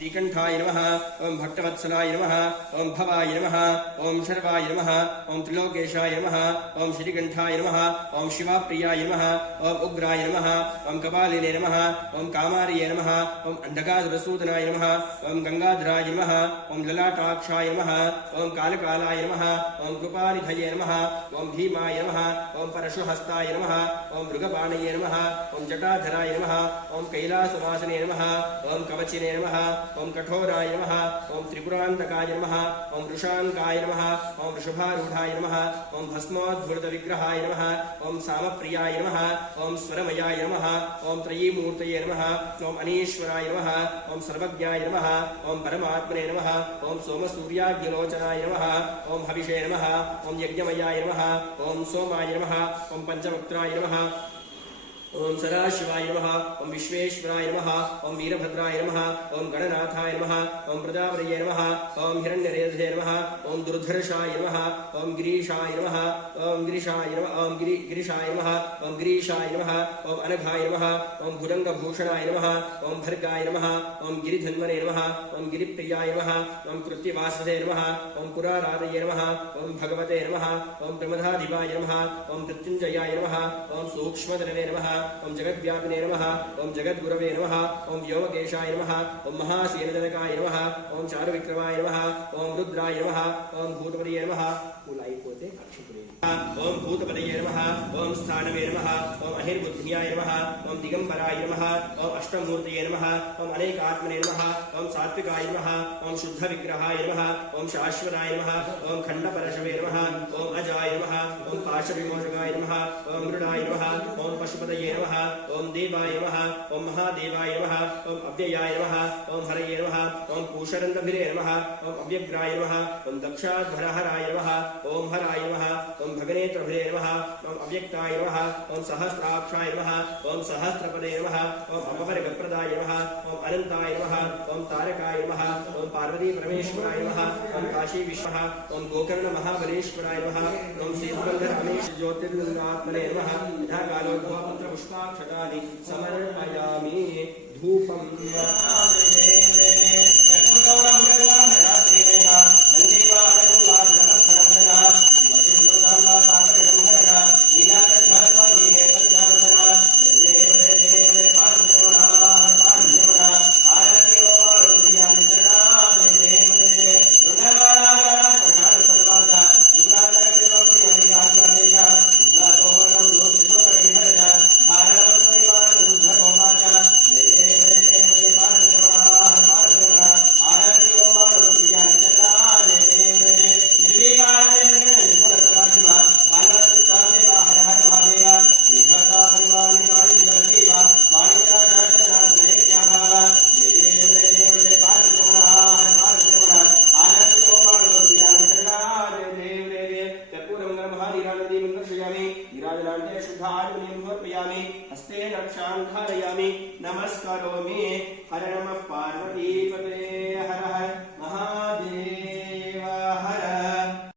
श्रीकंठाय नमः ओम भट्टवत्सलाय नमः ओम भवाय नमः ओम शर्वाय नमः ओम त्रिलोकेशाय नमः ओम श्रीकंठाय नमः ओम शिवाप्रियाय नमः ओम उग्राय नमः ओम कपालिने नमः ओम कामार्ये नमः ओम अंधकासुरसूदनाय नमः ओम गंगाधराय नमः ओम ललाटाक्षाय नमः ओम कालकालाय नमः ओम कृपानिधये नमः ओम भीमाय नमः ओम परशुहस्ताय नमः ओम मृगपाणये नमः ओम जटाधराय नमः ओम कैलासवासने नमः ओम कवचिने नमः ओम कठोराय नमः ओम त्रिपुरांतकाय नमः ओम वृषांकाय नमः ओम वृषभारूढ़ाय नमः ओम भस्मोद्भूत विग्रहाय नमः ओम सामप्रियाय नमः ओम स्वरमयाय नमः ओम त्रयीमूर्तये नमः ओम अनीश्वराय नमः ओम सर्वज्ञाय नमः ओम परमात्मने नमः ओम सोमसूर्याग्निलोचनाय नमः ओम हविषे नमः ओम यज्ञमयाय नमः ओम सोमाय नमः ओम पंचवक्त्राय नमः ओम सदाशिवाय नमः ओम विश्वेश्वराय नमः ओम वीरभद्राय नमः ओम गणनाथाय नमः ओम प्रजापतये नमः ओम हिरण्यरेधे नमः ओम दुर्धर्षाय नमः ओम गिरीशाय नमः ओम गिरीशाय नमः ओम गिरीशाय नमः ओम गिरीशाय नमः ओम अनघाय नमः ओम भुजंगभूषणाय नमः ओम भर्गाय नमः ओम गिरिधन्वने नमः ओम गिरिप्रियाय नमः ओम कृत्यवाससे नमः ओम पुराराधये नमः ओम भगवते नमः ओम प्रमदाधिपाय नमः ओम मृत्युंजयाय नमः ओम सूक्ष्मधनवे नमः ओम जगद्व्यापिने नमः ओम जगद्गुरवे नमः ओम व्योमकेशाय नमः ओम महासेनजनकाय नमः ओम चारुविक्रमाय नमः ओम रुद्राय नमः ओम भूतपतये नमः ओम भूतपतये नमः ओम स्थानवे नमः ओम अहिर्बुद्धियाय नमः ओम दिगंबराय नमः ओम अष्टमूर्तये नमः ओम अनेकात्मने नमः ओम सात्विकाय नमः ओम शुद्धविग्रहाय नमः ओम शाश्वताय नमः ओम खंडपरशवे नमः ओम अजाय नमः ओम पाशविमोचकाय नमः ओम मृडाय नमः ओम पशुपतये नमः ओम देवाय नमः ओम महादेवाय नमः ओम अव्ययाय नमः ओम हरये नमः ओम पूषरंदभिरे नमः ओम अव्यग्राय नमः ओम दक्षाध्वरहराय नमः ओम हराय नमः ओम भगनेत्रभिरे नमः ओम अव्यक्ताय नमः ओम सहस्राक्षाय नमः ओम सहस्रपदे नमः ओम अपवर्गप्रदाय नमः ओम अनंताय नमः ओम तारकाय नमः ओम पार्वती परमेश्वराय नमः ओम काशी विश्वः ओम गोकर्ण महाबलेश्वराय नमः ओम सेतुबंधर रमेश ज्योतिर्लिंगात्मने नमः यथा कालोद्भव पुत्र पुष्पाक्षतानि समर्पयामि धूपं हस्तेन रक्षांधारयामि नमस्करोमि हर नमः पार्वतीपते हर हर महादेव।